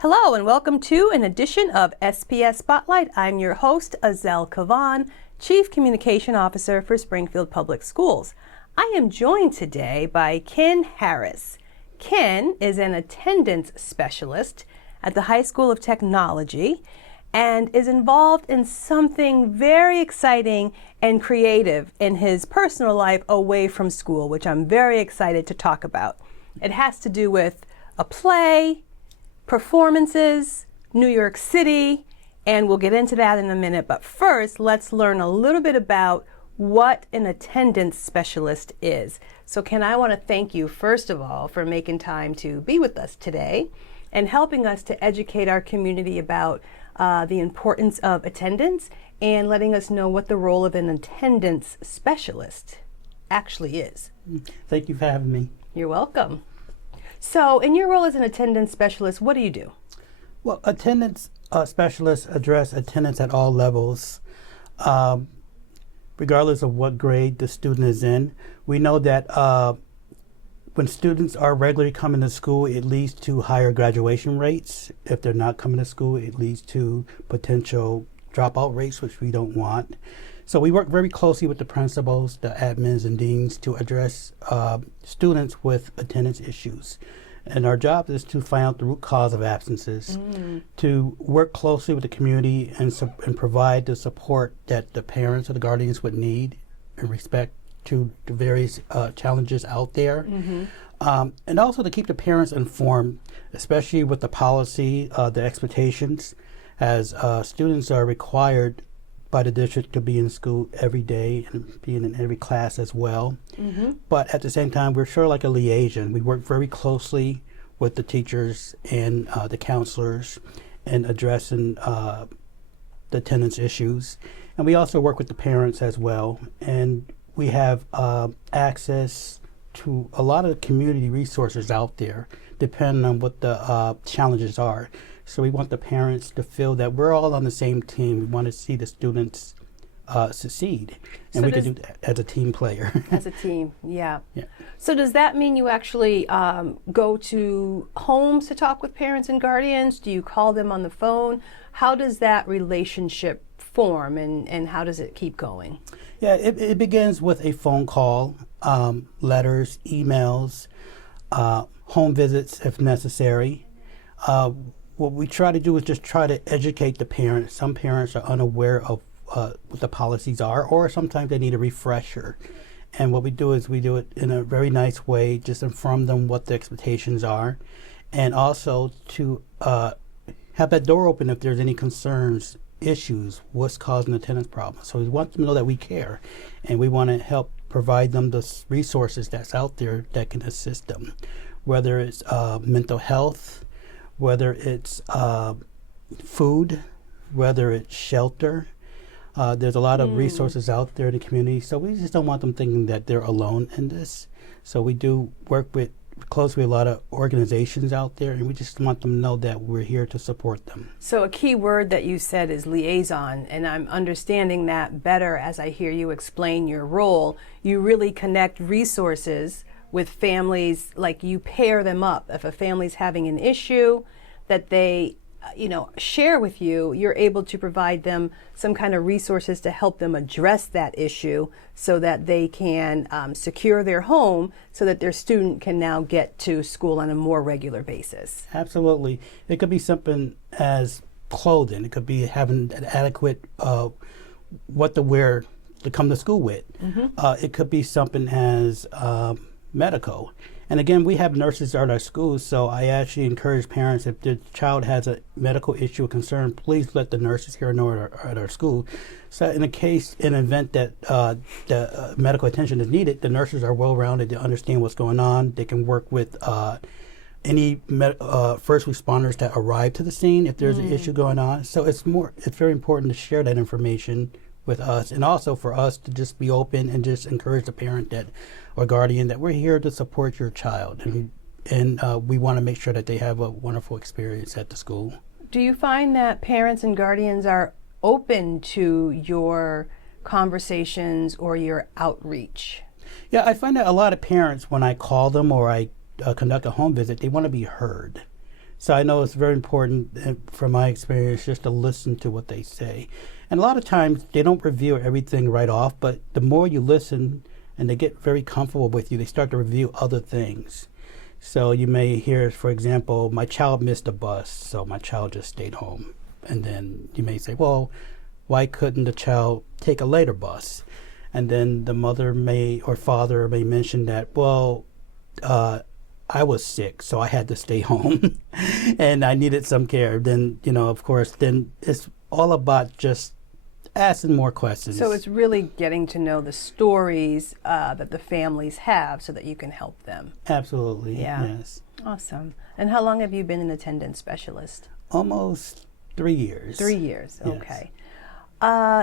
Hello and welcome to an edition of SPS Spotlight. I'm your host, Azel Kavan, Chief Communication Officer for Springfield Public Schools. I am joined today by Ken Harris. Ken is an attendance specialist at the High School of Technology and is involved in something very exciting and creative in his personal life away from school, which I'm very excited to talk about. It has to do with a play, performances, New York City, and we'll get into that in a minute. But first, let's learn a little bit about what an attendance specialist is. So Ken, I want to thank you, first of all, for making time to be with us today and helping us to educate our community about the importance of attendance and letting us know what the role of an attendance specialist actually is. Thank you for having me. You're welcome. So in your role as an attendance specialist, what do you do? Well, attendance specialists address attendance at all levels, regardless of what grade the student is in. We know that when students are regularly coming to school, it leads to higher graduation rates. If they're not coming to school, it leads to potential dropout rates, which we don't want. So we work very closely with the principals, the admins, and deans to address students with attendance issues. And our job is to find out the root cause of absences, to work closely with the community and provide the support that the parents or the guardians would need in respect to the various challenges out there. And also to keep the parents informed, especially with the policy, the expectations, as students are required by the district to be in school every day and being in every class as well. But at the same time, we're sort of like a liaison. We work very closely with the teachers and the counselors in addressing the attendance issues. And we also work with the parents as well. And we have access to a lot of community resources out there, depending on what the challenges are. So we want the parents to feel that we're all on the same team. We want to see the students succeed. And we can do that as a team player. As a team, yeah. So does that mean you actually go to homes to talk with parents and guardians? Do you call them on the phone? How does that relationship form and how does it keep going? Yeah, it begins with a phone call, letters, emails, home visits if necessary. What we try to do is just try to educate the parents. Some parents are unaware of what the policies are, or sometimes they need a refresher. And what we do is we do it in a very nice way, just inform them what the expectations are, and also to have that door open if there's any concerns, issues, what's causing attendance problems. So we want them to know that we care, and we want to help provide them the resources that's out there that can assist them, whether it's mental health, whether it's food, whether it's shelter. There's a lot of resources out there in the community, so we just don't want them thinking that they're alone in this. So we do work closely with a lot of organizations out there, and we just want them to know that we're here to support them. So a key word that you said is liaison, and I'm understanding that better as I hear you explain your role. You really connect resources with families, like you pair them up. If a family's having an issue that they share with you, you're able to provide them some kind of resources to help them address that issue so that they can secure their home so that their student can now get to school on a more regular basis. Absolutely. It could be something as clothing. It could be having an adequate what to wear to come to school with. It could be something as medical. And again, we have nurses at our schools, so I actually encourage parents, if the child has a medical issue or concern, please let the nurses here know at our school. So in an event that the medical attention is needed, the nurses are well-rounded to understand what's going on. They can work with any first responders that arrive to the scene if there's an issue going on. So it's very important to share that information with us, and also for us to just be open and just encourage the parent or guardian that we're here to support your child, and we want to make sure that they have a wonderful experience at the school. Do you find that parents and guardians are open to your conversations or your outreach? Yeah, I find that a lot of parents, when I call them or I conduct a home visit, they want to be heard. So I know it's very important, from my experience, just to listen to what they say. And a lot of times they don't review everything right off, but the more you listen and they get very comfortable with you, they start to review other things. So you may hear, for example, my child missed a bus, so my child just stayed home. And then you may say, well, why couldn't the child take a later bus? And then the mother or father may mention that, well, I was sick, so I had to stay home and I needed some care. Then, of course, then it's all about just asking more questions. So it's really getting to know the stories that the families have so that you can help them. Absolutely, yeah. Yes. Awesome. And how long have you been an attendance specialist? Almost 3 years. 3 years, Yes. okay.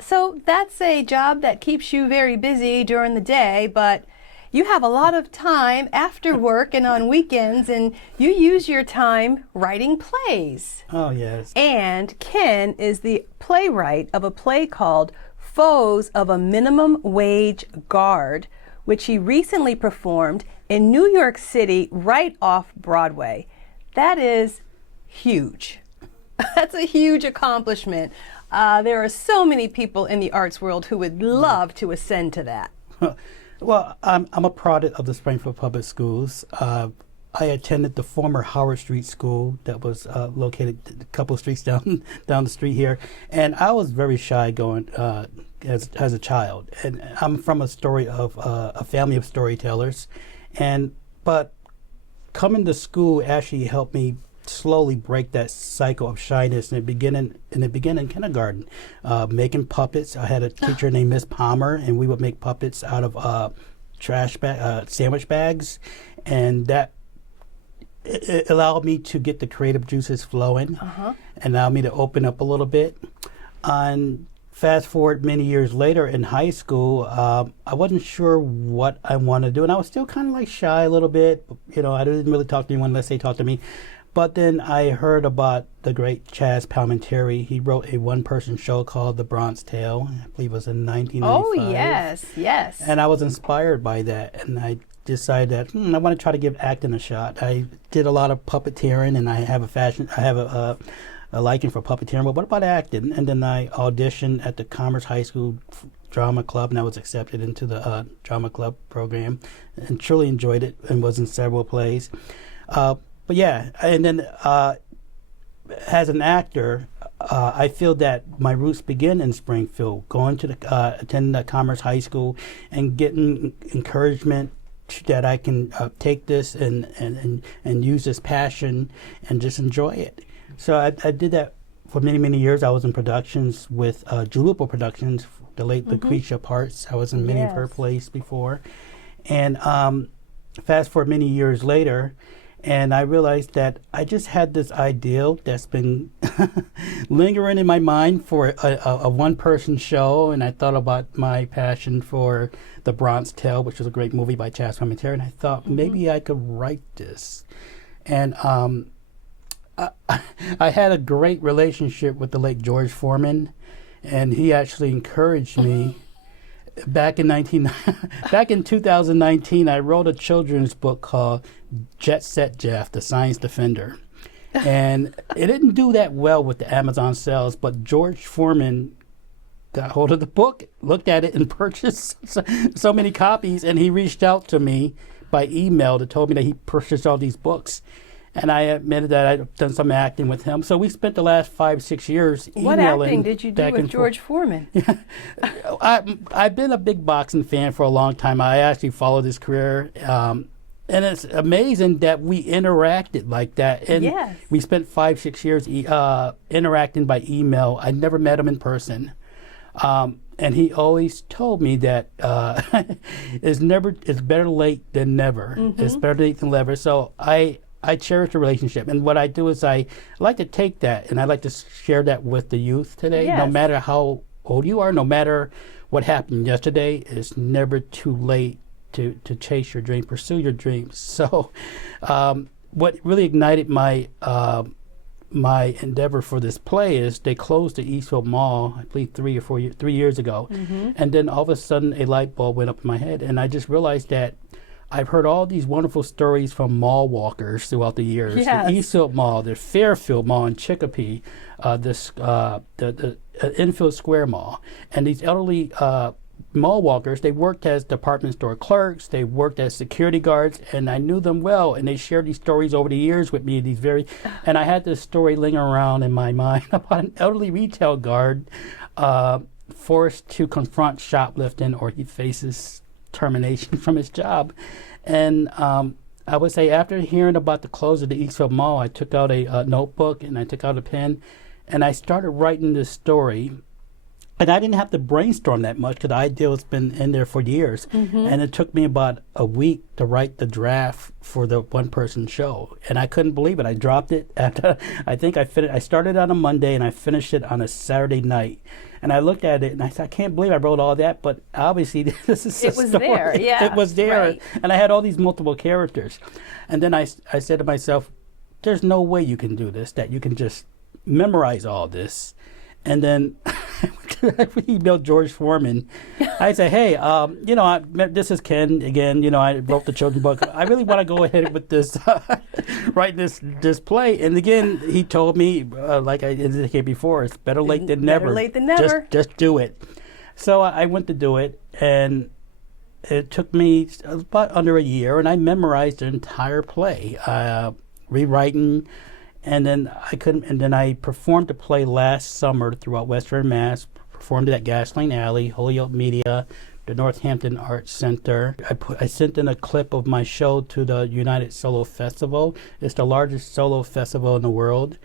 So that's a job that keeps you very busy during the day, but you have a lot of time after work and on weekends, and you use your time writing plays. Oh, yes. And Ken is the playwright of a play called Foes of a Minimum Wage Guard, which he recently performed in New York City right off Broadway. That is huge. That's a huge accomplishment. There are so many people in the arts world who would love to ascend to that. Well, I'm a product of the Springfield Public Schools. I attended the former Howard Street School that was located a couple of streets down the street here, and I was very shy going as a child. And I'm from a family of storytellers, but coming to school actually helped me slowly break that cycle of shyness, and it began in kindergarten, making puppets. I had a teacher named Miss Palmer, and we would make puppets out of sandwich bags, and that it allowed me to get the creative juices flowing, and allowed me to open up a little bit. And fast forward many years later in high school, I wasn't sure what I wanted to do, and I was still kind of like shy a little bit. I didn't really talk to anyone unless they talked to me. But then I heard about the great Chaz Palminteri. He wrote a one-person show called The Bronze Tale. I believe it was in 1995. Oh, yes, yes. And I was inspired by that, and I decided that I want to try to give acting a shot. I did a lot of puppeteering, and I have a liking for puppeteering. But what about acting? And then I auditioned at the Commerce High School Drama Club, and I was accepted into the drama club program, and truly enjoyed it, and was in several plays. But yeah, and then as an actor, I feel that my roots begin in Springfield, going to attending the Commerce High School and getting encouragement that I can take this and use this passion and just enjoy it. So I did that for many, many years. I was in productions with Julipo Productions, the late Lucretia Parts. I was in many of her plays before. And fast forward many years later, and I realized that I just had this ideal that's been lingering in my mind for a one-person show, and I thought about my passion for The Bronze Tale, which was a great movie by Chaz Palminteri, and I thought maybe I could write this. And I had a great relationship with the late George Foreman, and he actually encouraged me. Back in 2019, I wrote a children's book called Jet Set Jeff, the Science Defender. And it didn't do that well with the Amazon sales, but George Foreman got hold of the book, looked at it, and purchased so many copies, and he reached out to me by email to tell me that he purchased all these books. And I admitted that I'd done some acting with him. So we spent the last 5-6 years emailing. What acting did you do with George Foreman? I've been a big boxing fan for a long time. I actually followed his career. And it's amazing that we interacted like that. And we spent 5-6 years interacting by email. I never met him in person. And he always told me that it's better late than never. It's better late than never. So I cherish the relationship, and what I do is I like to take that and I like to share that with the youth today. No matter how old you are, no matter what happened yesterday, it's never too late to chase your dream, pursue your dreams. So what really ignited my my endeavor for this play is they closed the Eastville Mall, I believe 3 years ago, and then all of a sudden a light bulb went up in my head, and I just realized that I've heard all these wonderful stories from mall walkers throughout the years. Yes. The Eastfield Mall, the Fairfield Mall in Chicopee, the Enfield Square Mall. And these elderly mall walkers, they worked as department store clerks, they worked as security guards, and I knew them well, and they shared these stories over the years with me, and I had this story lingering around in my mind about an elderly retail guard forced to confront shoplifting, or he faces termination from his job. And I would say after hearing about the close of the Eastfield Mall, I took out a notebook and I took out a pen, and I started writing this story. And I didn't have to brainstorm that much because the idea has been in there for years. And it took me about a week to write the draft for the one-person show. And I couldn't believe it. I dropped it after, I started on a Monday and I finished it on a Saturday night. And I looked at it and I said, I can't believe I wrote all that, but obviously this is a story. It was there, yeah. It was there. Right. And I had all these multiple characters. And then I said to myself, there's no way you can do this, that you can just memorize all this. And then I emailed George Foreman. I said, hey, this is Ken again. I wrote the children's book. I really want to go ahead with this, write this play. And again, he told me, like I indicated before, it's better late than never. Better late than never. Just do it. So I went to do it, and it took me about under a year, and I memorized the entire play, rewriting. And then I performed the play last summer throughout Western Mass, performed it at Gasoline Alley, Holyoke Media, the Northampton Arts Center. I sent in a clip of my show to the United Solo Festival. It's the largest solo festival in the world.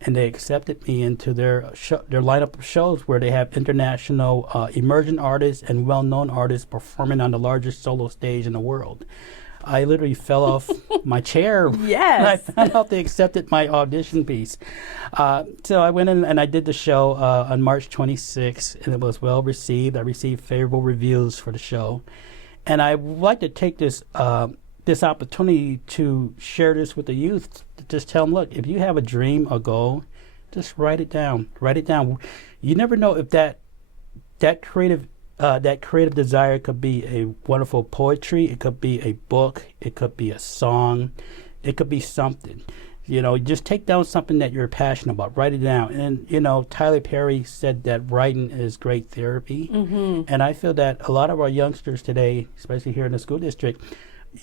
And they accepted me into their lineup of shows where they have international emerging artists and well-known artists performing on the largest solo stage in the world. I literally fell off my chair Yes. when I found out they accepted my audition piece. So I went in and I did the show on March 26th, and it was well received. I received favorable reviews for the show. And I would like to take this opportunity to share this with the youth, to just tell them, look, if you have a dream, a goal, just write it down. Write it down. You never know if that creative desire could be a wonderful poetry, it could be a book, it could be a song, it could be something. Just take down something that you're passionate about, write it down. And, Tyler Perry said that writing is great therapy. And I feel that a lot of our youngsters today, especially here in the school district,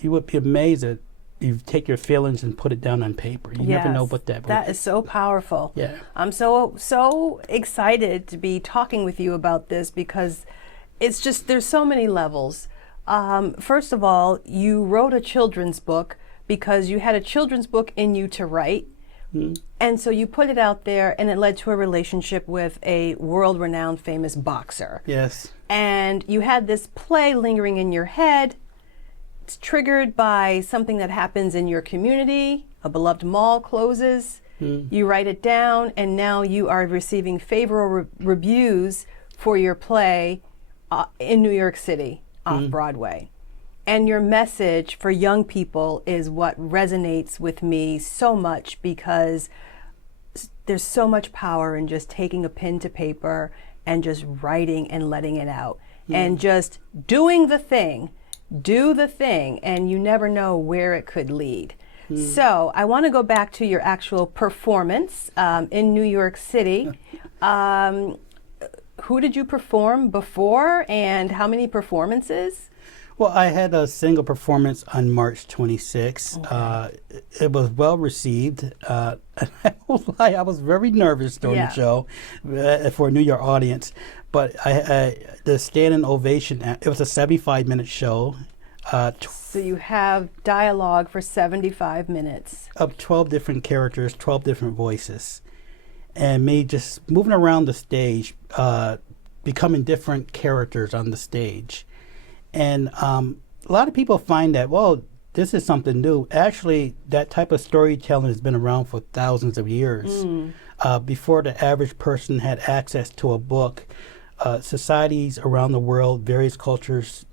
you would be amazed that you take your feelings and put it down on paper. You never know what that is so powerful. Yeah. I'm so excited to be talking with you about this because it's just, there's so many levels. First of all, you wrote a children's book because you had a children's book in you to write. And so you put it out there, and it led to a relationship with a world-renowned famous boxer. Yes. And you had this play lingering in your head. It's triggered by something that happens in your community. A beloved mall closes. You write it down, and now you are receiving favorable reviews for your play in New York City, Off-Broadway. And your message for young people is what resonates with me so much, because there's so much power in just taking a pen to paper and just writing and letting it out. And just doing the thing, do the thing, and you never know where it could lead. So I want to go back to your actual performance in New York City. Who did you perform before, and how many performances? Well, I had a single performance on March 26th. Okay. It was well received. I won't lie, I was very nervous during the show for a New York audience, but the standing ovation, it was a 75-minute show. So you have dialogue for 75 minutes. Of 12 different characters, 12 different voices. And me just moving around the stage, becoming different characters on the stage. And a lot of people find that, well, this is something new. Actually, that type of storytelling has been around for thousands of years. Before the average person had access to a book, societies around the world, various cultures,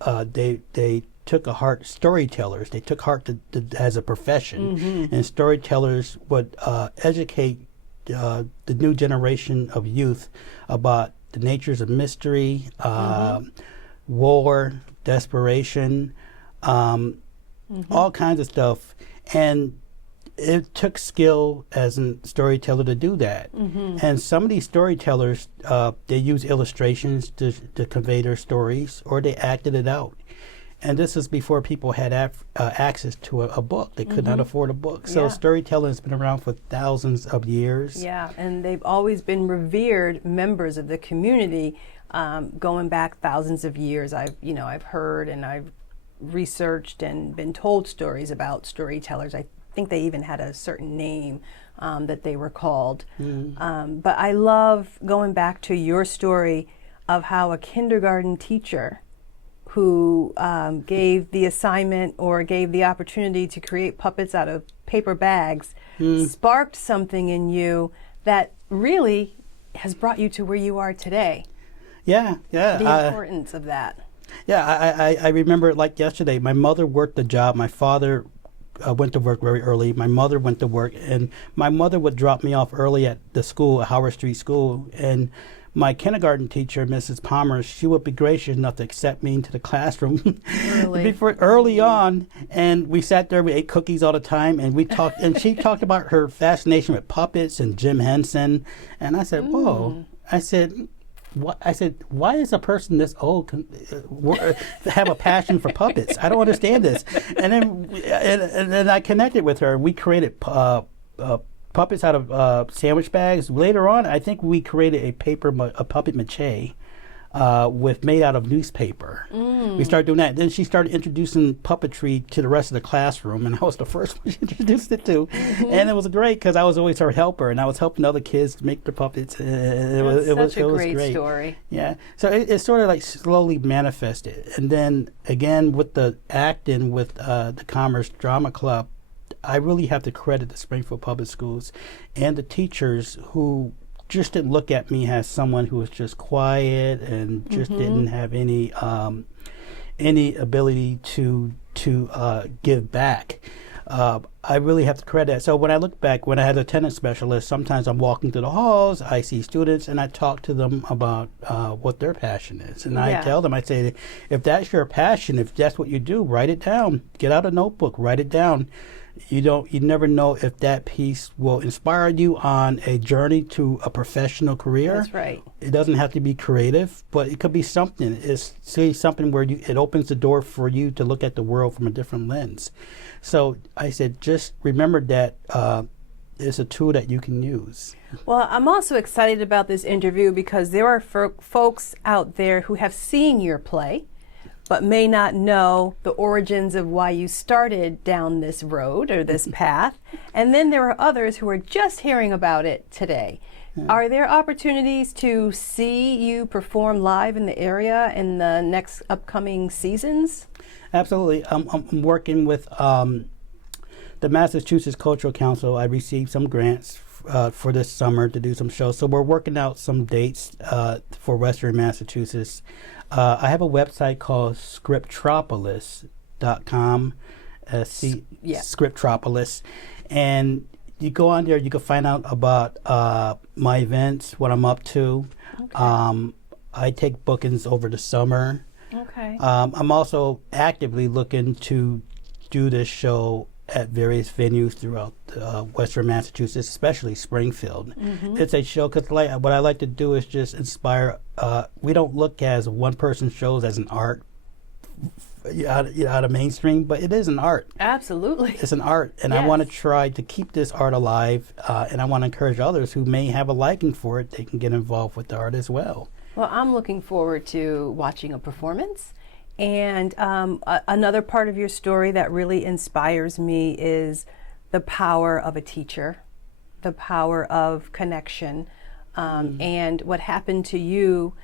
they took a heart, storytellers, they took heart as a profession. And storytellers would educate the new generation of youth about the natures of mystery, war, desperation, all kinds of stuff. And it took skill as a storyteller to do that. And some of these storytellers, they use illustrations to convey their stories, or they acted it out. And this is before people had access to a book. They could not afford a book. So storytelling has been around for thousands of years. Yeah, and they've always been revered members of the community, going back thousands of years. I've heard and I've researched and been told stories about storytellers. I think they even had a certain name that they were called. But I love going back to your story of how a kindergarten teacher who gave the assignment or gave the opportunity to create puppets out of paper bags sparked something in you that really has brought you to where you are today. Yeah. The importance of that. Yeah, I remember it like yesterday. My mother worked a job. My father went to work very early. My mother went to work, and my mother would drop me off early at the school, at Howard Street School, and my kindergarten teacher, Mrs. Palmer, she would be gracious enough to accept me into the classroom early on, and we sat there, we ate cookies all the time, and we talked, and she talked about her fascination with puppets and Jim Henson, and I said, whoa. I said, why is a person this old have a passion for puppets? I don't understand this. And then I connected with her. We created puppets out of sandwich bags. Later on, I think we created a puppet mache made out of newspaper. We started doing that. Then she started introducing puppetry to the rest of the classroom, and I was the first one she introduced it to. And it was great because I was always her helper, and I was helping other kids make their puppets. It was a great great story. Yeah. So it sort of like slowly manifested. And then again with the acting with the Commerce Drama Club, I really have to credit the Springfield Public Schools and the teachers who just didn't look at me as someone who was just quiet and just didn't have any ability to give back. I really have to credit that. So when I look back, when I had an attendance specialist, sometimes I'm walking through the halls, I see students, and I talk to them about what their passion is. And I tell them, I say, if that's your passion, if that's what you do, write it down. Get out a notebook, write it down. You never know if that piece will inspire you on a journey to a professional career. That's right. It doesn't have to be creative, but it could be something. It's something where it opens the door for you to look at the world from a different lens. So I said, just remember that it's a tool that you can use. Well, I'm also excited about this interview because there are folks out there who have seen your play, but may not know the origins of why you started down this road or this path. And then there are others who are just hearing about it today. Are there opportunities to see you perform live in the area in the next upcoming seasons? Absolutely. I'm working with the Massachusetts Cultural Council. I received some grants for this summer to do some shows. So we're working out some dates for Western Massachusetts. I have a website called scriptropolis.com, Scriptropolis, and you go on there, you can find out about my events, what I'm up to. Okay. I take bookings over the summer. Okay. I'm also actively looking to do this show at various venues throughout Western Massachusetts, especially Springfield. It's a show because what I like to do is just inspire. We don't look as one-person shows as an art out of mainstream, but it is an art. Absolutely. It's an art, and I want to try to keep this art alive, and I want to encourage others who may have a liking for it, they can get involved with the art as well. Well, I'm looking forward to watching a performance. And another part of your story that really inspires me is the power of a teacher, the power of connection, and what happened to you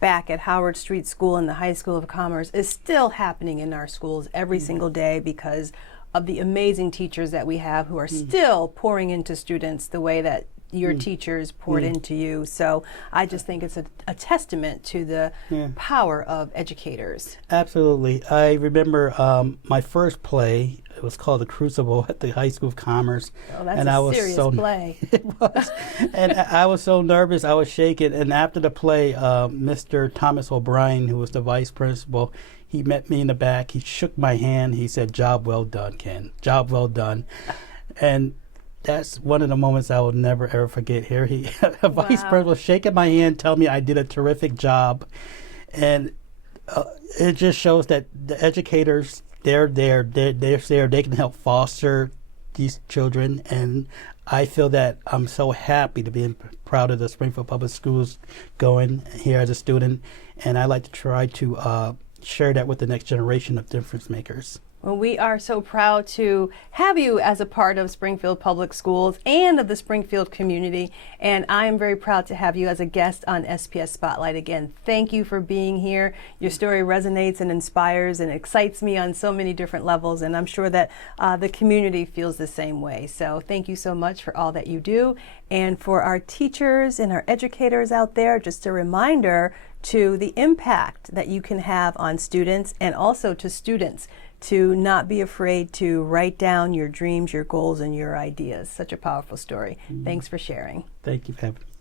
back at Howard Street School and the High School of Commerce is still happening in our schools every single day because of the amazing teachers that we have who are still pouring into students the way that your teachers poured into you. So I just think it's a testament to the power of educators. Absolutely. I remember my first play it was called The Crucible at the High School of Commerce. Oh, that's and a I was serious play. It was, and I was so nervous, I was shaking. And after the play, Mr. Thomas O'Brien, who was the vice principal, he met me in the back. He shook my hand. He said, "Job well done, Ken. Job well done." And that's one of the moments I will never ever forget. Here, a vice principal shaking my hand, telling me I did a terrific job, and it just shows that the educators, they're there. They can help foster these children, and I feel that I'm so happy to be proud of the Springfield Public Schools going here as a student, and I like to try to share that with the next generation of difference makers. Well, we are so proud to have you as a part of Springfield Public Schools and of the Springfield community, and I am very proud to have you as a guest on SPS Spotlight again. Thank you for being here. Your story resonates and inspires and excites me on so many different levels, and I'm sure that the community feels the same way. So thank you so much for all that you do. And for our teachers and our educators out there, just a reminder to the impact that you can have on students and also to students, to not be afraid to write down your dreams, your goals, and your ideas. Such a powerful story. Thanks for sharing. Thank you for having me.